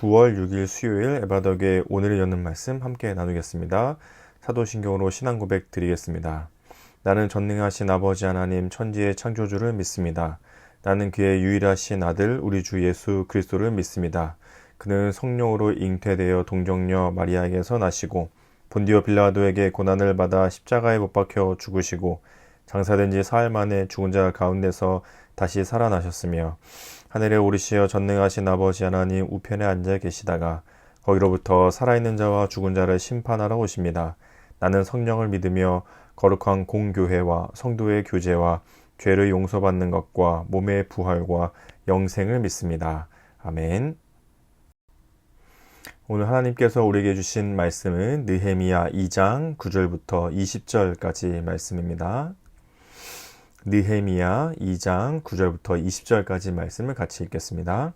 9월 6일 수요일 에바더의 오늘을 여는 말씀 함께 나누겠습니다. 사도신경으로 신앙 고백 드리겠습니다. 나는 전능하신 아버지 하나님 천지의 창조주를 믿습니다. 나는 그의 유일하신 아들 우리 주 예수 그리스도를 믿습니다. 그는 성령으로 잉태되어 동정녀 마리아에게서 나시고 본디오 빌라도에게 고난을 받아 십자가에 못 박혀 죽으시고 장사된 지 사흘 만에 죽은 자 가운데서 다시 살아나셨으며 하늘에 오르시어 전능하신 아버지 하나님 우편에 앉아 계시다가 거기로부터 살아있는 자와 죽은 자를 심판하러 오십니다. 나는 성령을 믿으며 거룩한 공교회와 성도의 교제와 죄를 용서받는 것과 몸의 부활과 영생을 믿습니다. 아멘. 오늘 하나님께서 우리에게 주신 말씀은 느헤미야 2장 9절부터 20절까지 말씀입니다. 느헤미야 2장 9절부터 20절까지 말씀을 같이 읽겠습니다.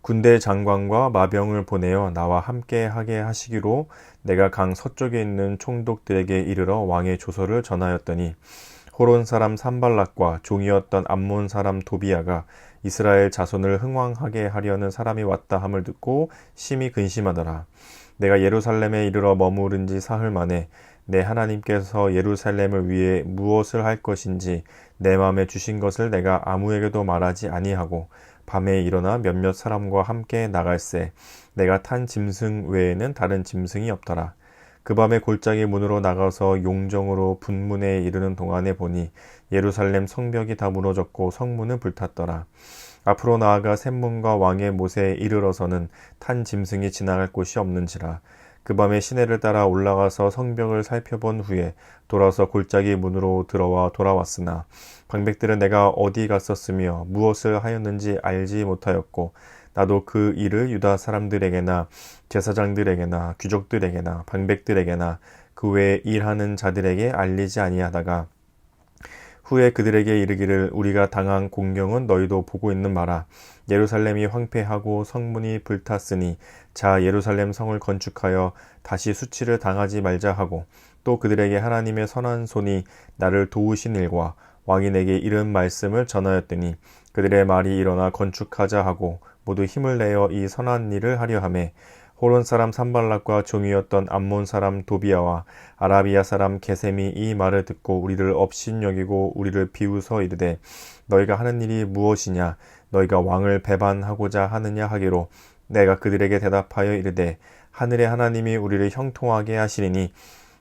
군대 장관과 마병을 보내어 나와 함께 하게 하시기로 내가 강 서쪽에 있는 총독들에게 이르러 왕의 조서를 전하였더니 호론 사람 산발락과 종이었던 암몬 사람 도비야가 이스라엘 자손을 흥왕하게 하려는 사람이 왔다 함을 듣고 심히 근심하더라. 내가 예루살렘에 이르러 머무른 지 사흘 만에 내 하나님께서 예루살렘을 위해 무엇을 할 것인지 내 마음에 주신 것을 내가 아무에게도 말하지 아니하고 밤에 일어나 몇몇 사람과 함께 나갈새 내가 탄 짐승 외에는 다른 짐승이 없더라. 그 밤에 골짜기 문으로 나가서 용정으로 분문에 이르는 동안에 보니 예루살렘 성벽이 다 무너졌고 성문은 불탔더라. 앞으로 나아가 샘문과 왕의 못에 이르러서는 탄 짐승이 지나갈 곳이 없는지라. 그 밤에 시내를 따라 올라가서 성벽을 살펴본 후에 돌아서 골짜기 문으로 들어와 돌아왔으나 방백들은 내가 어디 갔었으며 무엇을 하였는지 알지 못하였고 나도 그 일을 유다 사람들에게나 제사장들에게나 귀족들에게나 방백들에게나 그 외에 일하는 자들에게 알리지 아니하다가 후에 그들에게 이르기를 우리가 당한 공경은 너희도 보고 있는 바라. 예루살렘이 황폐하고 성문이 불탔으니 자 예루살렘 성을 건축하여 다시 수치를 당하지 말자 하고 또 그들에게 하나님의 선한 손이 나를 도우신 일과 왕이 내게 이른 말씀을 전하였더니 그들의 말이 일어나 건축하자 하고 모두 힘을 내어 이 선한 일을 하려 하매 호론 사람 산발락과 종이었던 암몬 사람 도비야와 아라비아 사람 게셈이 이 말을 듣고 우리를 업신여기고 우리를 비웃어 이르되 너희가 하는 일이 무엇이냐 너희가 왕을 배반하고자 하느냐 하기로 내가 그들에게 대답하여 이르되 하늘의 하나님이 우리를 형통하게 하시리니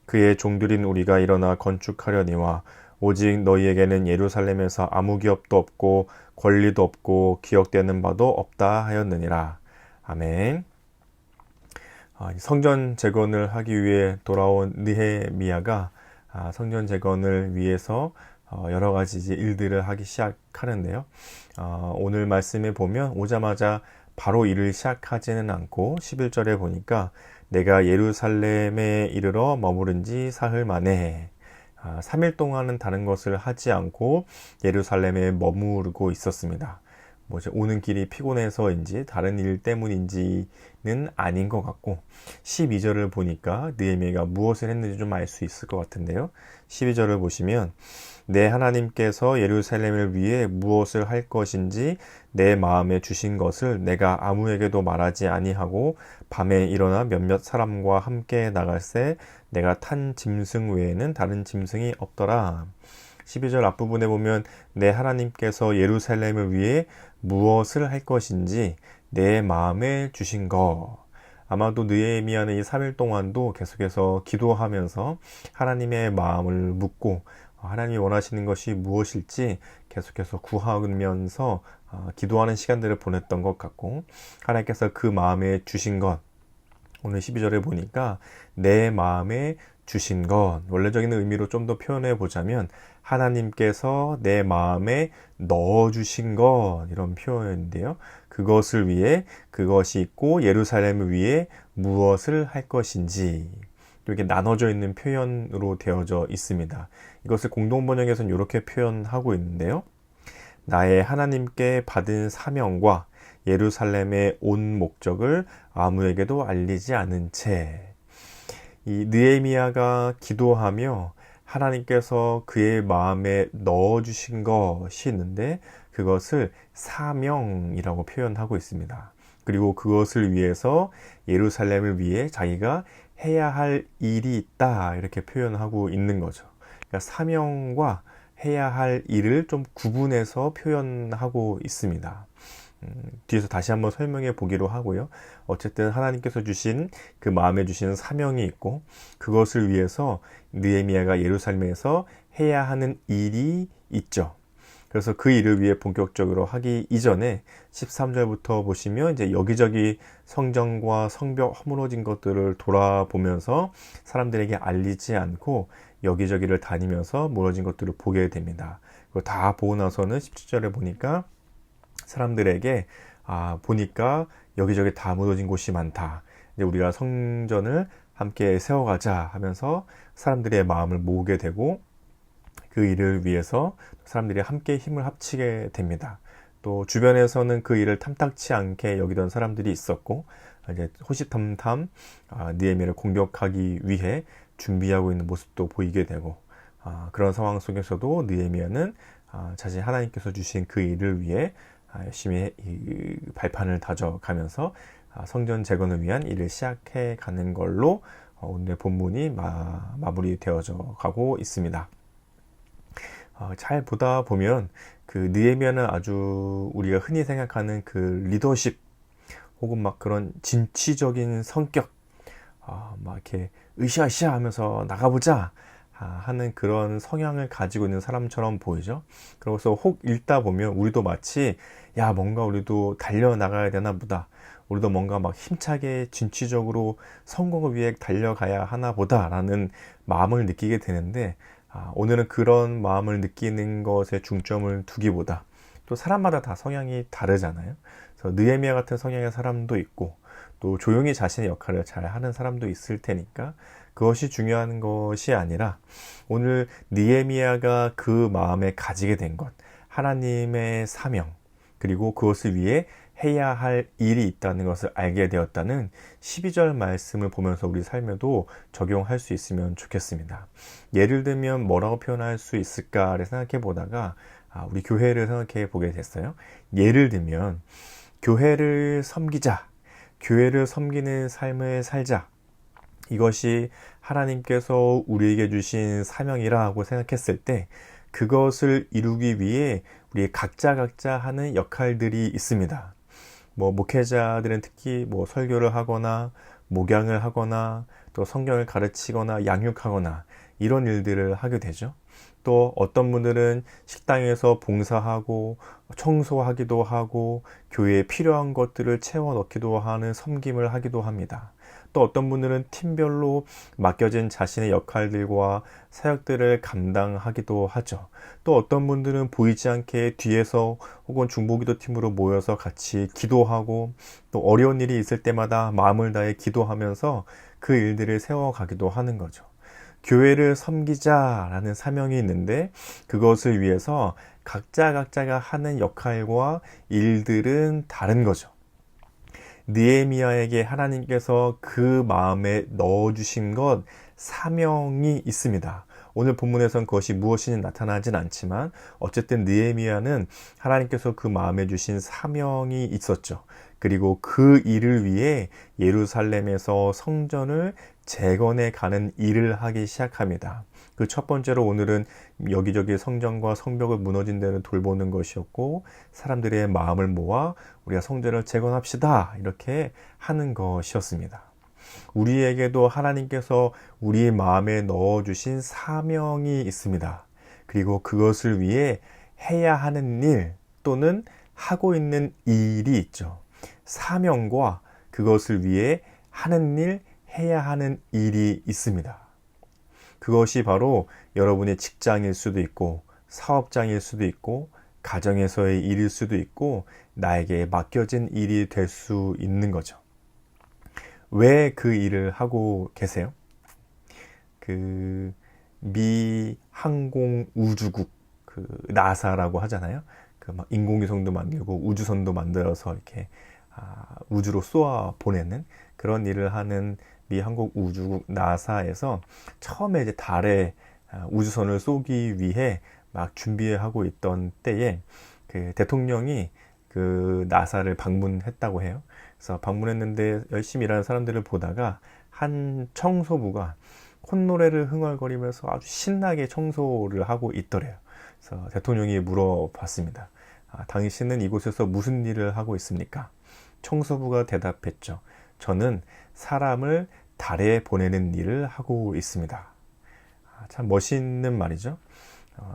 그의 종들인 우리가 일어나 건축하려니와 오직 너희에게는 예루살렘에서 아무 기업도 없고 권리도 없고 기억되는 바도 없다 하였느니라. 아멘. 성전 재건을 하기 위해 돌아온 느헤미야가 성전 재건을 위해서 여러 가지 일들을 하기 시작하는데요. 오늘 말씀에 보면 오자마자 바로 일을 시작하지는 않고 11절에 보니까 내가 예루살렘에 이르러 머무른 지 사흘 만에 3일 동안은 다른 것을 하지 않고 예루살렘에 머무르고 있었습니다. 오는 길이 피곤해서인지 다른 일 때문인지는 아닌 것 같고 12절을 보니까 느헤미야가 무엇을 했는지 좀 알 수 있을 것 같은데요. 12절을 보시면 내 하나님께서 예루살렘을 위해 무엇을 할 것인지 내 마음에 주신 것을 내가 아무에게도 말하지 아니하고 밤에 일어나 몇몇 사람과 함께 나갈새 내가 탄 짐승 외에는 다른 짐승이 없더라. 12절 앞부분에 보면 내 하나님께서 예루살렘을 위해 무엇을 할 것인지 내 마음에 주신 것. 아마도 느헤미야는 이 3일 동안도 계속해서 기도하면서 하나님의 마음을 묻고 하나님이 원하시는 것이 무엇일지 계속해서 구하면서 기도하는 시간들을 보냈던 것 같고 하나님께서 그 마음에 주신 것 오늘 12절에 보니까 내 마음에 주신 것 원래적인 의미로 좀 더 표현해 보자면 하나님께서 내 마음에 넣어주신 것 이런 표현인데요. 그것을 위해 그것이 있고 예루살렘을 위해 무엇을 할 것인지 이렇게 나눠져 있는 표현으로 되어져 있습니다. 이것을 공동번역에서는 이렇게 표현하고 있는데요. 나의 하나님께 받은 사명과 예루살렘에 온 목적을 아무에게도 알리지 않은 채 이 느헤미야가 기도하며 하나님께서 그의 마음에 넣어주신 것이 있는데 그것을 사명이라고 표현하고 있습니다. 그리고 그것을 위해서 예루살렘을 위해 자기가 해야 할 일이 있다 이렇게 표현하고 있는 거죠. 그러니까 사명과 해야 할 일을 좀 구분해서 표현하고 있습니다. 뒤에서 다시 한번 설명해 보기로 하고요. 어쨌든 하나님께서 주신 그 마음에 주시는 사명이 있고 그것을 위해서 느헤미야가 예루살렘에서 해야 하는 일이 있죠. 그래서 그 일을 위해 본격적으로 하기 이전에 13절부터 보시면 이제 여기저기 성전과 성벽 허물어진 것들을 돌아보면서 사람들에게 알리지 않고 여기저기를 다니면서 무너진 것들을 보게 됩니다. 그거 다 보고 나서는 17절에 보니까 사람들에게 보니까 여기저기 다 무너진 곳이 많다. 이제 우리가 성전을 함께 세워가자 하면서 사람들의 마음을 모으게 되고 그 일을 위해서 사람들이 함께 힘을 합치게 됩니다. 또 주변에서는 그 일을 탐탁치 않게 여기던 사람들이 있었고 이제 호시탐탐 느헤미야를 공격하기 위해 준비하고 있는 모습도 보이게 되고 그런 상황 속에서도 느헤미야는 자신 하나님께서 주신 그 일을 위해 열심히 이 발판을 다져가면서 성전 재건을 위한 일을 시작해 가는 걸로 오늘 본문이 마무리되어져 가고 있습니다. 잘 보다 보면 그 느헤미야는 아주 우리가 흔히 생각하는 그 리더십 혹은 막 그런 진취적인 성격 막 이렇게 으쌰으쌰 하면서 나가보자 하는 그런 성향을 가지고 있는 사람처럼 보이죠. 그래서 혹 읽다 보면 우리도 마치 뭔가 우리도 달려나가야 되나 보다. 우리도 뭔가 막 힘차게 진취적으로 성공을 위해 달려가야 하나 보다라는 마음을 느끼게 되는데 오늘은 그런 마음을 느끼는 것에 중점을 두기보다 또 사람마다 다 성향이 다르잖아요. 그래서 느헤미야 같은 성향의 사람도 있고 또 조용히 자신의 역할을 잘 하는 사람도 있을 테니까 그것이 중요한 것이 아니라 오늘 느헤미야가 그 마음에 가지게 된 것, 하나님의 사명, 그리고 그것을 위해 해야 할 일이 있다는 것을 알게 되었다는 12절 말씀을 보면서 우리 삶에도 적용할 수 있으면 좋겠습니다. 예를 들면 뭐라고 표현할 수 있을까를 생각해 보다가 우리 교회를 생각해 보게 됐어요. 예를 들면 교회를 섬기자, 교회를 섬기는 삶을 살자, 이것이 하나님께서 우리에게 주신 사명이라고 생각했을 때 그것을 이루기 위해 우리 각자 하는 역할들이 있습니다. 목회자들은 특히 설교를 하거나 목양을 하거나 또 성경을 가르치거나 양육하거나 이런 일들을 하게 되죠. 또 어떤 분들은 식당에서 봉사하고 청소하기도 하고 교회에 필요한 것들을 채워 넣기도 하는 섬김을 하기도 합니다. 또 어떤 분들은 팀별로 맡겨진 자신의 역할들과 사역들을 감당하기도 하죠. 또 어떤 분들은 보이지 않게 뒤에서 혹은 중보기도 팀으로 모여서 같이 기도하고 또 어려운 일이 있을 때마다 마음을 다해 기도하면서 그 일들을 세워가기도 하는 거죠. 교회를 섬기자라는 사명이 있는데 그것을 위해서 각자가 하는 역할과 일들은 다른 거죠. 느헤미야에게 하나님께서 그 마음에 넣어주신 것 사명이 있습니다. 오늘 본문에선 그것이 무엇인지 나타나진 않지만 어쨌든 느헤미야는 하나님께서 그 마음에 주신 사명이 있었죠. 그리고 그 일을 위해 예루살렘에서 성전을 재건해 가는 일을 하기 시작합니다. 그 첫 번째로 오늘은 여기저기 성전과 성벽을 무너진 데를 돌보는 것이었고 사람들의 마음을 모아 우리가 성전을 재건합시다 이렇게 하는 것이었습니다. 우리에게도 하나님께서 우리 마음에 넣어주신 사명이 있습니다. 그리고 그것을 위해 해야 하는 일 또는 하고 있는 일이 있죠. 사명과 그것을 위해 하는 일, 해야 하는 일이 있습니다. 그것이 바로 여러분의 직장일 수도 있고 사업장일 수도 있고 가정에서의 일일 수도 있고 나에게 맡겨진 일이 될 수 있는 거죠. 왜 그 일을 하고 계세요? 미 항공우주국 나사라고 하잖아요. 인공위성도 만들고 우주선도 만들어서 이렇게 우주로 쏘아 보내는 그런 일을 하는 미 항공우주국 나사에서 처음에 이제 달에 우주선을 쏘기 위해 막 준비하고 있던 때에 그 대통령이 그 나사를 방문했다고 해요. 그래서 방문했는데 열심히 일하는 사람들을 보다가 한 청소부가 콧노래를 흥얼거리면서 아주 신나게 청소를 하고 있더래요. 그래서 대통령이 물어봤습니다. 당신은 이곳에서 무슨 일을 하고 있습니까? 청소부가 대답했죠. 저는 사람을 달에 보내는 일을 하고 있습니다. 참 멋있는 말이죠.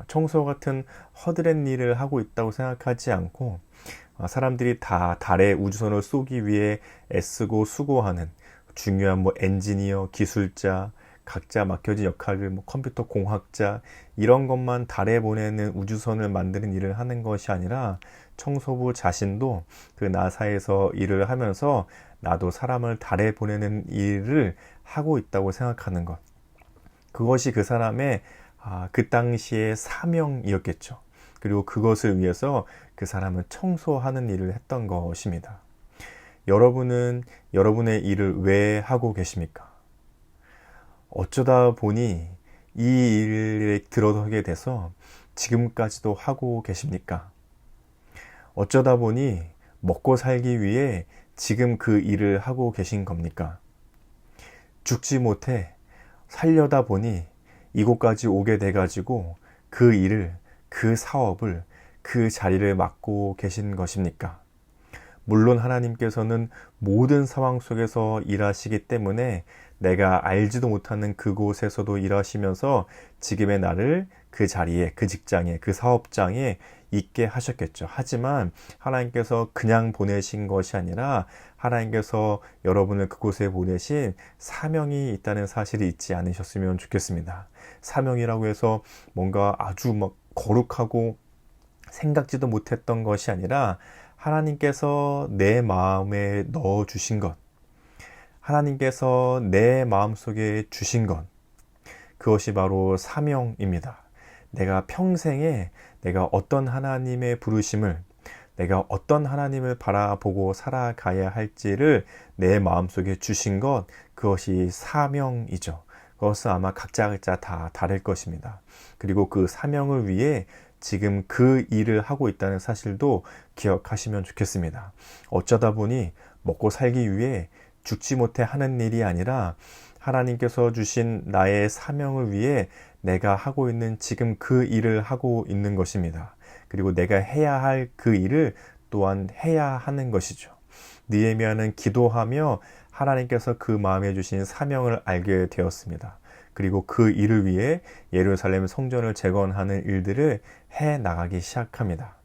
청소 같은 허드렛 일을 하고 있다고 생각하지 않고 사람들이 다 달에 우주선을 쏘기 위해 애쓰고 수고하는 중요한 엔지니어, 기술자, 각자 맡겨진 역할을 컴퓨터 공학자 이런 것만 달에 보내는 우주선을 만드는 일을 하는 것이 아니라 청소부 자신도 그 나사에서 일을 하면서 나도 사람을 달에 보내는 일을 하고 있다고 생각하는 것. 그것이 그 사람의 그 당시의 사명이었겠죠. 그리고 그것을 위해서 그 사람은 청소하는 일을 했던 것입니다. 여러분은 여러분의 일을 왜 하고 계십니까? 어쩌다 보니 이 일에 들어서게 돼서 지금까지도 하고 계십니까? 어쩌다 보니 먹고 살기 위해 지금 그 일을 하고 계신 겁니까? 죽지 못해 살려다 보니 이곳까지 오게 돼가지고 그 일을, 그 사업을, 그 자리를 맡고 계신 것입니까? 물론 하나님께서는 모든 상황 속에서 일하시기 때문에 내가 알지도 못하는 그곳에서도 일하시면서 지금의 나를 그 자리에, 그 직장에, 그 사업장에 있게 하셨겠죠. 하지만 하나님께서 그냥 보내신 것이 아니라 하나님께서 여러분을 그곳에 보내신 사명이 있다는 사실이 잊지 않으셨으면 좋겠습니다. 사명이라고 해서 뭔가 아주 거룩하고 생각지도 못했던 것이 아니라 하나님께서 내 마음에 넣어주신 것, 하나님께서 내 마음속에 주신 것, 그것이 바로 사명입니다. 내가 평생에 내가 어떤 하나님의 부르심을, 내가 어떤 하나님을 바라보고 살아가야 할지를 내 마음속에 주신 것, 그것이 사명이죠. 그것은 아마 각자 다 다를 것입니다. 그리고 그 사명을 위해 지금 그 일을 하고 있다는 사실도 기억하시면 좋겠습니다. 어쩌다 보니 먹고 살기 위해 죽지 못해 하는 일이 아니라 하나님께서 주신 나의 사명을 위해 내가 하고 있는 지금 그 일을 하고 있는 것입니다. 그리고 내가 해야 할 그 일을 또한 해야 하는 것이죠. 느헤미야는 기도하며 하나님께서 그 마음에 주신 사명을 알게 되었습니다. 그리고 그 일을 위해 예루살렘 성전을 재건하는 일들을 해 나가기 시작합니다.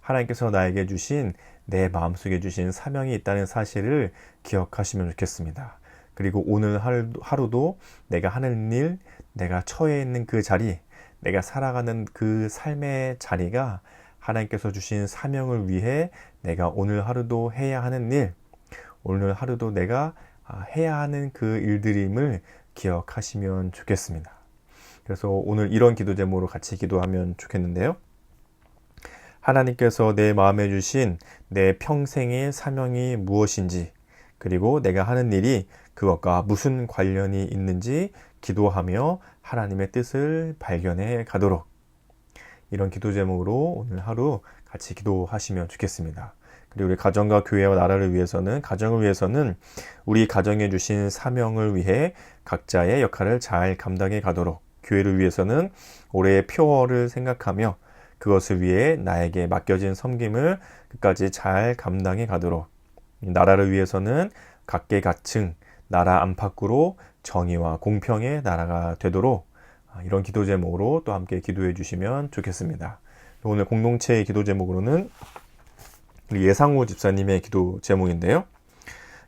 하나님께서 나에게 주신, 내 마음속에 주신 사명이 있다는 사실을 기억하시면 좋겠습니다. 그리고 오늘 하루도 내가 하는 일, 내가 처해 있는 그 자리, 내가 살아가는 그 삶의 자리가 하나님께서 주신 사명을 위해 내가 오늘 하루도 해야 하는 일, 오늘 하루도 내가 해야 하는 그 일들임을 기억하시면 좋겠습니다. 그래서 오늘 이런 기도 제목으로 같이 기도하면 좋겠는데요. 하나님께서 내 마음에 주신 내 평생의 사명이 무엇인지, 그리고 내가 하는 일이 그것과 무슨 관련이 있는지 기도하며 하나님의 뜻을 발견해 가도록, 이런 기도 제목으로 오늘 하루 같이 기도하시면 좋겠습니다. 그리고 우리 가정과 교회와 나라를 위해서는, 가정을 위해서는 우리 가정에 주신 사명을 위해 각자의 역할을 잘 감당해 가도록, 교회를 위해서는 올해의 표어를 생각하며 그것을 위해 나에게 맡겨진 섬김을 끝까지 잘 감당해 가도록, 나라를 위해서는 각계각층 나라 안팎으로 정의와 공평의 나라가 되도록, 이런 기도 제목으로 또 함께 기도해 주시면 좋겠습니다. 오늘 공동체의 기도 제목으로는 우리 예상호 집사님의 기도 제목인데요.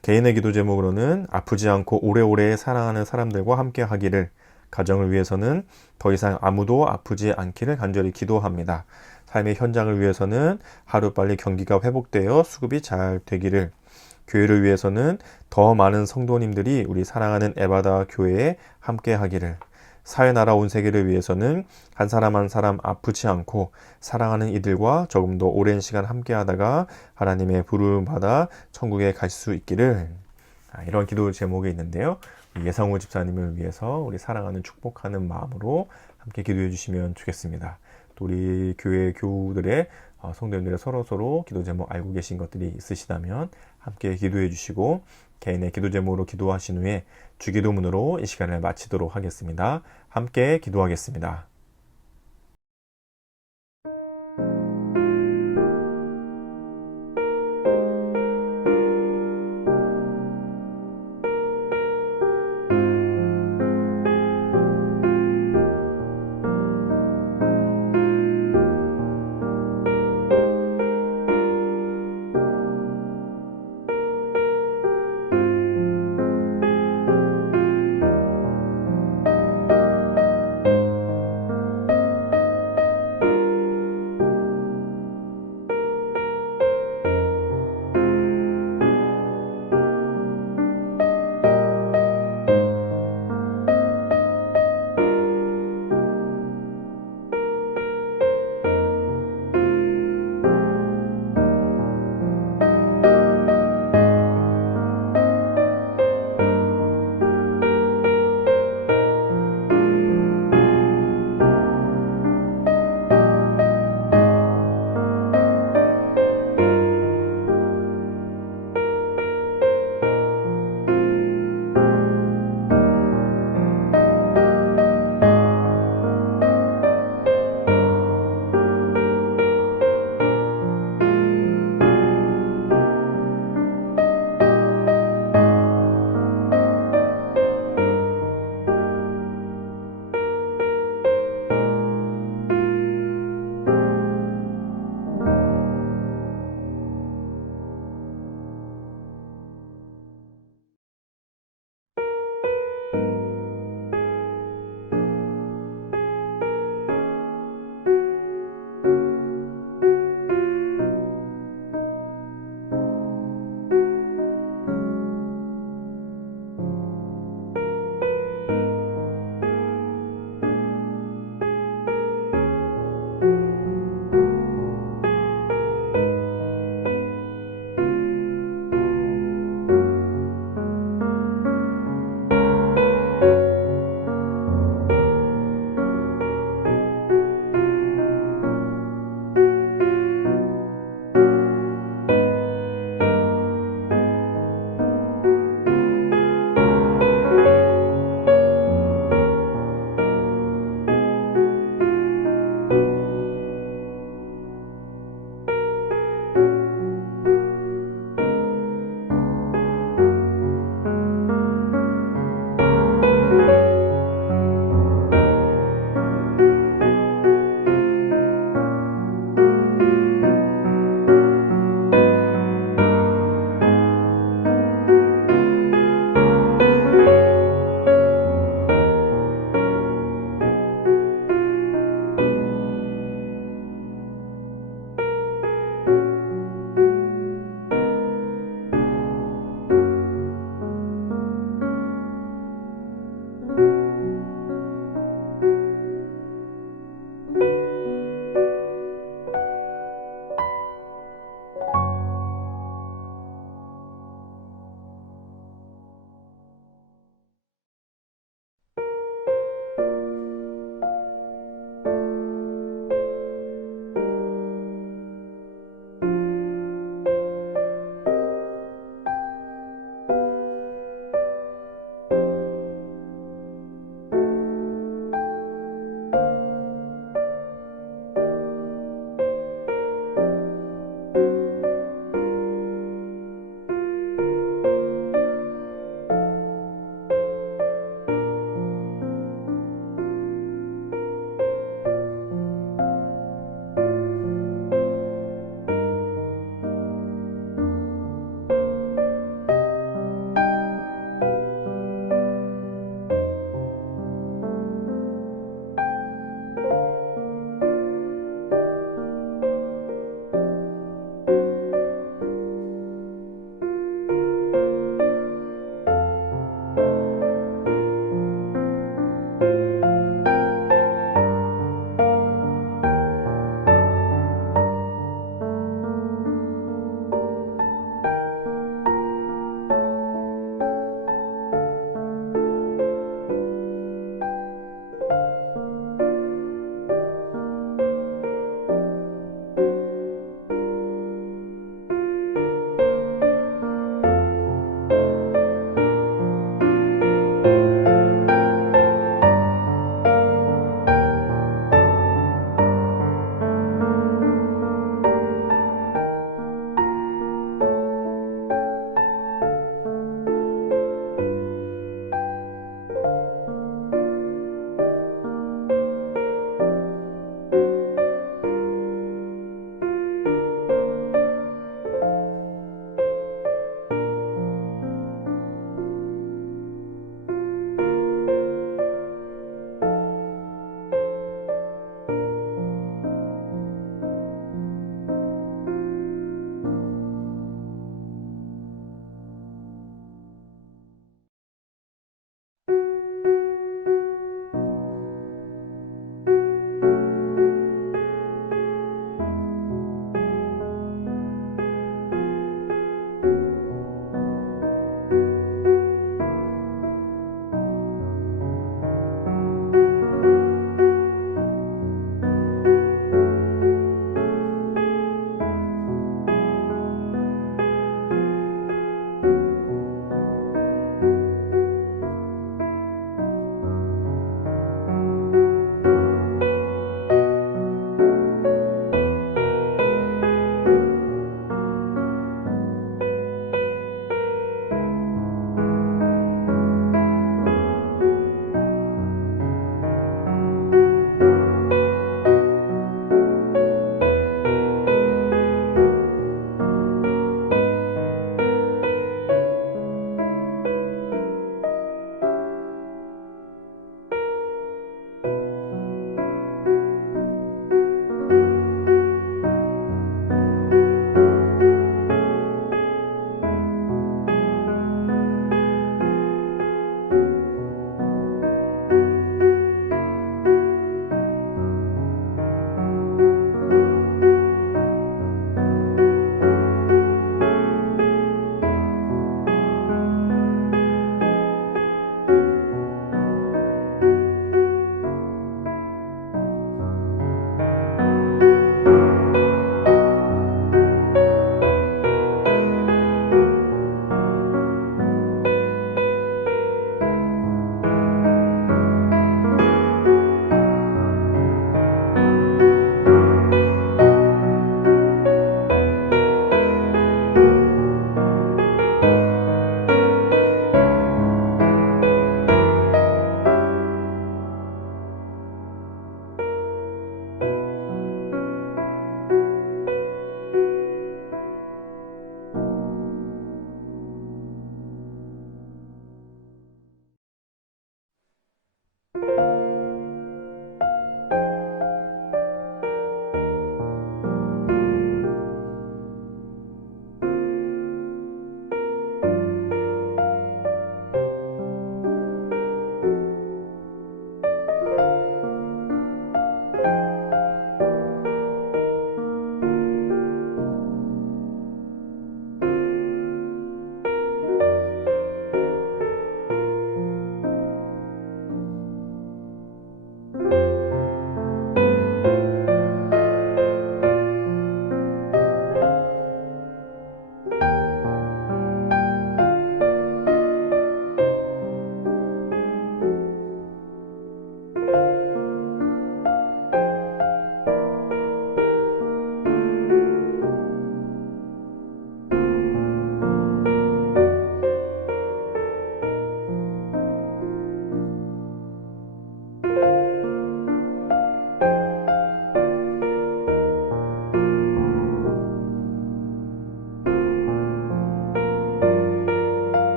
개인의 기도 제목으로는 아프지 않고 오래오래 사랑하는 사람들과 함께 하기를, 가정을 위해서는 더 이상 아무도 아프지 않기를 간절히 기도합니다. 삶의 현장을 위해서는 하루빨리 경기가 회복되어 수급이 잘 되기를, 교회를 위해서는 더 많은 성도님들이 우리 사랑하는 에바다 교회에 함께 하기를, 사회 나라 온 세계를 위해서는 한 사람 한 사람 아프지 않고 사랑하는 이들과 조금 더 오랜 시간 함께 하다가 하나님의 부름 받아 천국에 갈 수 있기를, 이런 기도 제목이 있는데요. 예상호 집사님을 위해서 우리 사랑하는 축복하는 마음으로 함께 기도해 주시면 좋겠습니다. 또 우리 교회 교우들의 성도님들의 서로서로 기도 제목 알고 계신 것들이 있으시다면 함께 기도해 주시고 개인의 기도 제목으로 기도하신 후에 주기도문으로 이 시간을 마치도록 하겠습니다. 함께 기도하겠습니다.